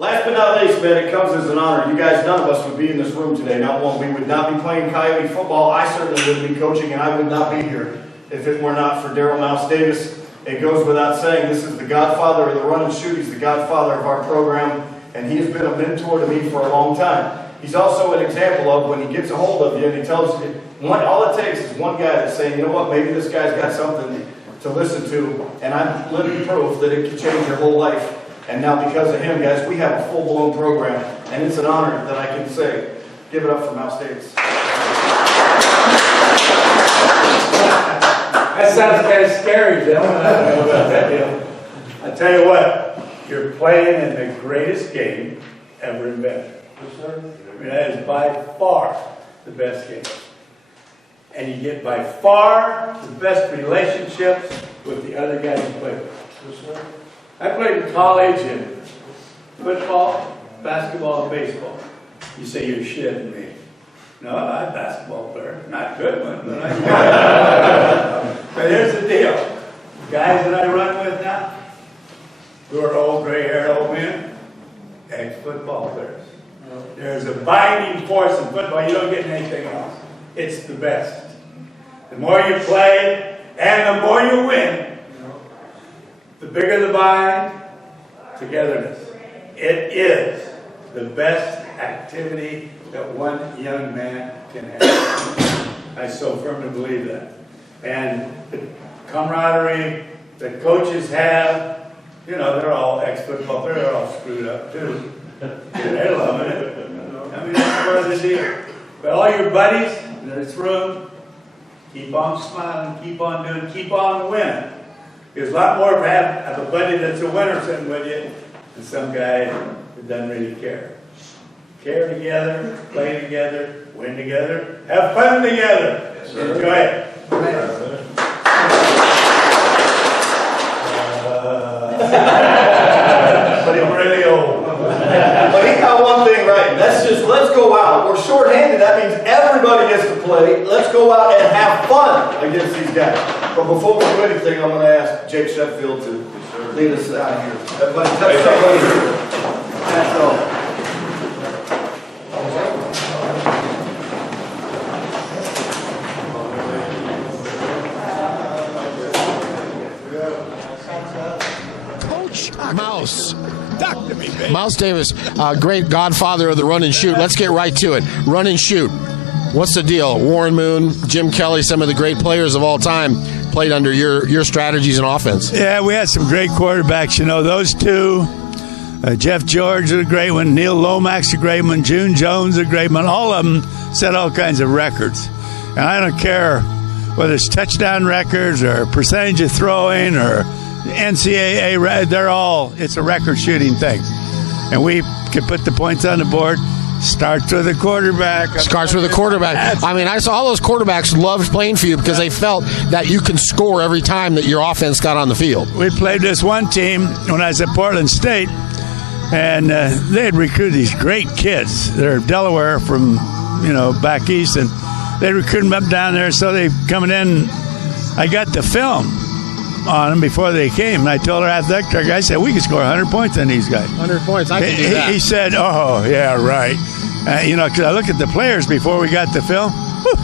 Last but not least, man, it comes as an honor. You guys, none of us would be in this room today. Not one. We would not be playing Coyote football. I certainly wouldn't be coaching, and I would not be here if it were not for Daryle Mouse Davis. It goes without saying, this is the godfather of the run and shoot. He's the godfather of our program, and he has been a mentor to me for a long time. He's also an example of when he gets a hold of you and he tells you, all it takes is one guy that's saying, you know what, maybe this guy's got something to listen to, and I'm living proof that it can change your whole life. And now because of him, guys, we have a full-blown program, and it's an honor that I can say, give it up for Mouse Davis. That sounds kind of scary, gentlemen. I don't know about that deal. I tell you what, you're playing in the greatest game ever invented. I mean, that is by far the best game. And you get by far the best relationships with the other guys you play with. I played in college in football, basketball, and baseball. You say you're shitting me. No, I'm a basketball player. Not a good one, but I'm good. But here's the deal. The guys that I run with now, who are old, gray-haired old men, ex-football players. There's a binding force in football you don't get in anything else. It's the best. The more you play and the more you win, the bigger the bind, togetherness. It is the best activity that one young man can have. I so firmly believe that. And the camaraderie that coaches have, you know, they're all ex-football players, they're all screwed up too. They're loving it. I mean, that's part of the deal. But all your buddies in this room, keep on smiling, keep on doing, keep on winning. There's a lot more to have a buddy that's a winner sitting with you than some guy that doesn't really care. Care together, play together, win together, have fun together. Yes, enjoy it. But I'm really old. But he got one thing right. Let's go out. We're shorthanded. That means everybody gets to play. Let's go out and have fun against these guys. But before we do anything, I'm going to ask Jake Sheffield to lead us out of here. Everybody touch somebody here. That's all. Mouse. Talk to me, baby. Mouse Davis, great godfather of the run and shoot. Let's get right to it. Run and shoot. What's the deal? Warren Moon, Jim Kelly, some of the great players of all time played under your strategies and offense. Yeah, we had some great quarterbacks. You know, those two, Jeff George is a great one, Neil Lomax a great one, June Jones a great one. All of them set all kinds of records. And I don't care whether it's touchdown records or percentage of throwing or NCAA, it's a record shooting thing. And we could put the points on the board. Starts with the quarterback. Starts with the quarterback. I mean, I saw all those quarterbacks loved playing for you because they felt that you can score every time that your offense got on the field. We played this one team when I was at Portland State, and they had recruited these great kids. They're Delaware from, back east, and they recruited them up down there, so they coming in. I got the film on them before they came, and I told our athletic director, I said, we can score 100 points on these guys. 100 points, I can do that. He said, oh, yeah, right. Because I looked at the players before we got the film,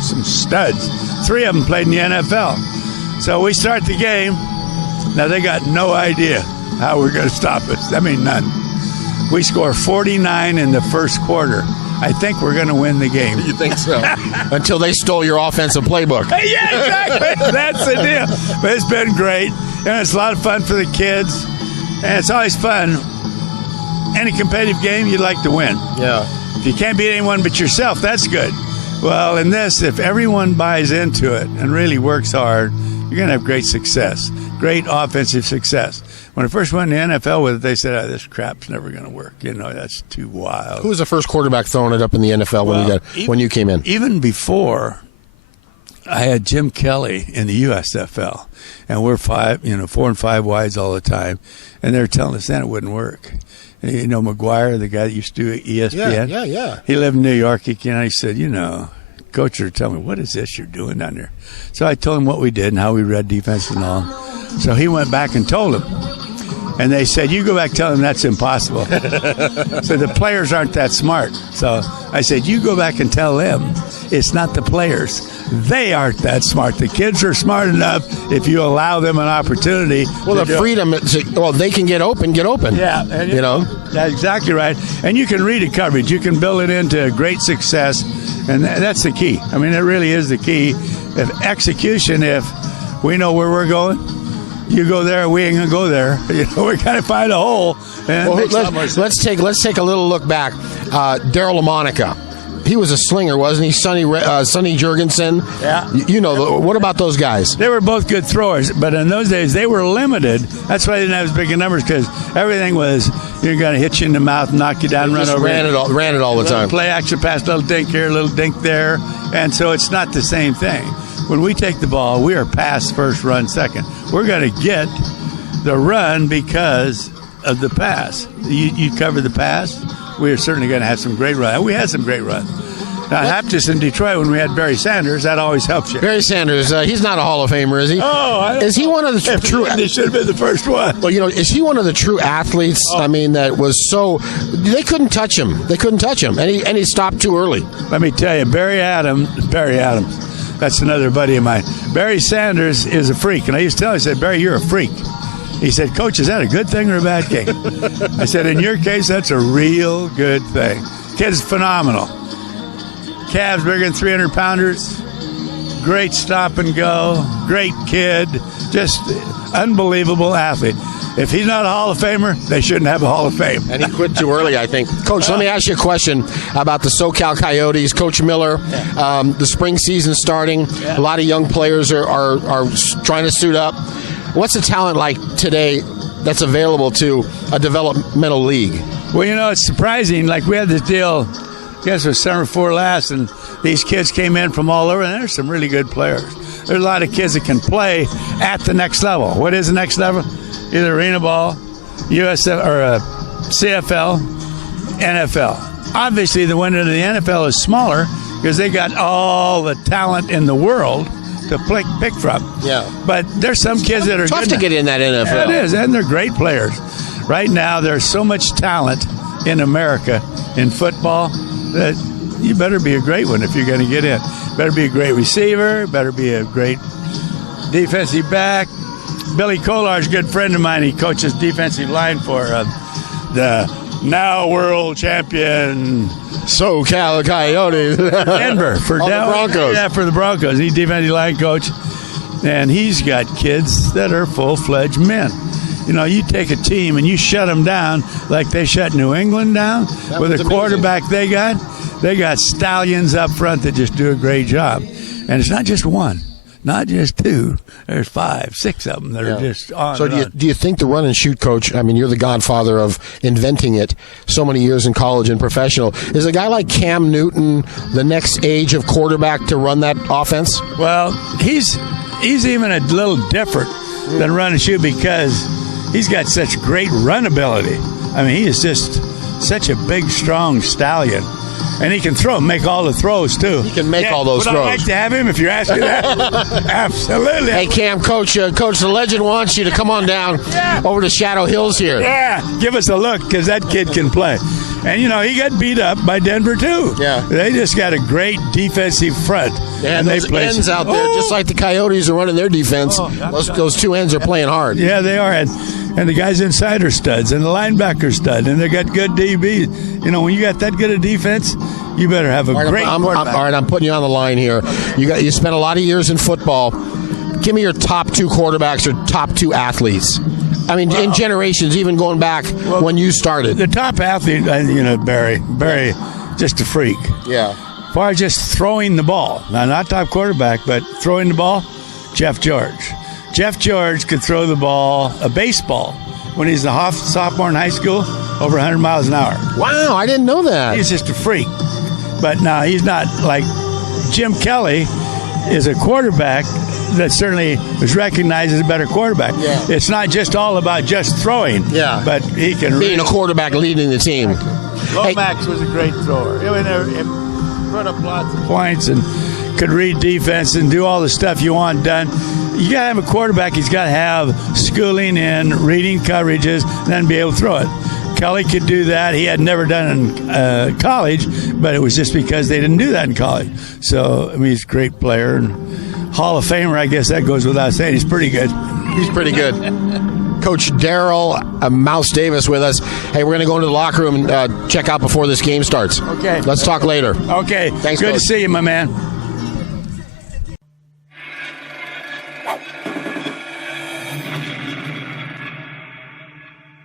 some studs. 3 of them played in the NFL. So we start the game. Now, they got no idea how we're going to stop us. I mean, none. We score 49 in the first quarter. I think we're going to win the game. You think so? Until they stole your offensive playbook. Yeah, exactly. That's the deal. But it's been great. And it's a lot of fun for the kids. And it's always fun. Any competitive game, you'd like to win. Yeah. If you can't beat anyone but yourself, that's good. Well, in this, if everyone buys into it and really works hard, you're going to have great success, great offensive success. When I first went in the NFL with it, they said, this crap's never going to work. That's too wild. Who was the first quarterback throwing it up in the NFL when you came in? Even before, I had Jim Kelly in the USFL, and we're 4 and 5 wides all the time, and they're telling us then it wouldn't work. McGuire, the guy that used to do ESPN? Yeah. He lived in New York. He said, coach would tell me, what is this you're doing down there? So I told him what we did and how we read defense and all. So he went back and told him. And they said, you go back tell them that's impossible. So the players aren't that smart. So I said, you go back and tell them it's not the players. They aren't that smart. The kids are smart enough if you allow them an opportunity. Well, the freedom, they can get open. Yeah. And you know? That's exactly right. And you can read a coverage. You can build it into great success. And that's the key. I mean, it really is the key. If execution, if we know where we're going, you go there, we ain't gonna go there. You know, we gotta find a hole. And let's take a little look back. Daryle Lamonica, he was a slinger, wasn't he? Sonny Jurgensen. Yeah. You know, what about those guys? They were both good throwers, but in those days they were limited. That's why they didn't have as big a numbers, because everything was you're gonna hit you in the mouth, knock you down, run over. Ran it all the time. Play action pass, little dink here, little dink there, and so it's not the same thing. When we take the ball, we are pass first, run second. We're going to get the run because of the pass. You cover the pass, we are certainly going to have some great runs. We had some great runs. Now, Haptis in Detroit, when we had Barry Sanders, that always helps you. Barry Sanders, he's not a Hall of Famer, is he? Is he one of the true? He should have been the first one. Well, is he one of the true athletes? I mean, that was so they couldn't touch him. And he stopped too early. Let me tell you, Barry Adams. That's another buddy of mine. Barry Sanders is a freak. And I used to tell him, I said, Barry, you're a freak. He said, Coach, is that a good thing or a bad thing? I said, in your case, that's a real good thing. Kid's phenomenal. Calves bigger than 300-pounders. Great stop and go. Great kid. Just unbelievable athlete. If he's not a Hall of Famer, they shouldn't have a Hall of Fame. And he quit too early, I think. Coach, let me ask you a question about the SoCal Coyotes. Coach Miller, the spring season starting. A lot of young players are trying to suit up. What's the talent like today that's available to a developmental league? Well, it's surprising. Like, we had this deal, I guess it was summer before last, and these kids came in from all over, and there's some really good players. There's a lot of kids that can play at the next level. What is the next level? Either arena ball, USF, or CFL, NFL. Obviously, the window to the NFL is smaller because they got all the talent in the world to pick from. Yeah. But there's some kids that are tough good to get in that NFL. Yeah, it is, and they're great players. Right now, there's so much talent in America in football that you better be a great one if you're going to get in. Better be a great receiver, better be a great defensive back. Billy Kolar's a good friend of mine. He coaches defensive line for the now world champion SoCal Coyotes. Denver for the Broncos. Yeah, for the Broncos. He's defensive line coach, and he's got kids that are full-fledged men. You take a team and you shut them down like they shut New England down with a quarterback they got stallions up front that just do a great job. And it's not just one. Not just two. There's 5, 6 of them that are just on. So do you think the run and shoot coach, I mean, you're the godfather of inventing it so many years in college and professional. Is a guy like Cam Newton the next age of quarterback to run that offense? Well, he's even a little different than run and shoot because he's got such great run ability. I mean, he is just such a big, strong stallion. And he can make all the throws, too. He can make all those throws. Would I like to have him if you're asking that? Absolutely. Hey, Cam, Coach, the legend wants you to come on down over to Shadow Hills here. Yeah, give us a look because that kid can play. And, he got beat up by Denver, too. Yeah. They just got a great defensive front. They had those ends out there, just like the Coyotes are running their defense. Those two ends are playing hard. Yeah, they are. And the guys inside are studs, and the linebacker stud, and they got good DBs. When you got that good a defense, you better have a great quarterback. All right, I'm putting you on the line here. You spent a lot of years in football. Give me your top 2 quarterbacks or top 2 athletes. I mean, in generations, even going back when you started. The top athlete, Barry, just a freak. Yeah. As far as just throwing the ball, now not top quarterback, but throwing the ball, Jeff George. Jeff George could throw the ball, a baseball, when he's a sophomore in high school, over 100 miles an hour. Wow, I didn't know that. He's just a freak. But no, he's not like Jim Kelly is a quarterback that certainly was recognized as a better quarterback. Yeah. It's not just all about just throwing. Yeah. But he can being a quarterback leading the team. Lomax was a great thrower. He put up lots of points, and could read defense and do all the stuff you want done. You got to have a quarterback. He's got to have schooling in reading coverages and then be able to throw it. Kelly could do that. He had never done it in college, but it was just because they didn't do that in college. So, I mean, he's a great player. And Hall of Famer, I guess that goes without saying. He's pretty good. He's pretty good. Coach Daryle Mouse Davis with us. Hey, we're going to go into the locker room and check out before this game starts. Okay. Let's talk later. Okay. Thanks, Good Coach. to see you, my man.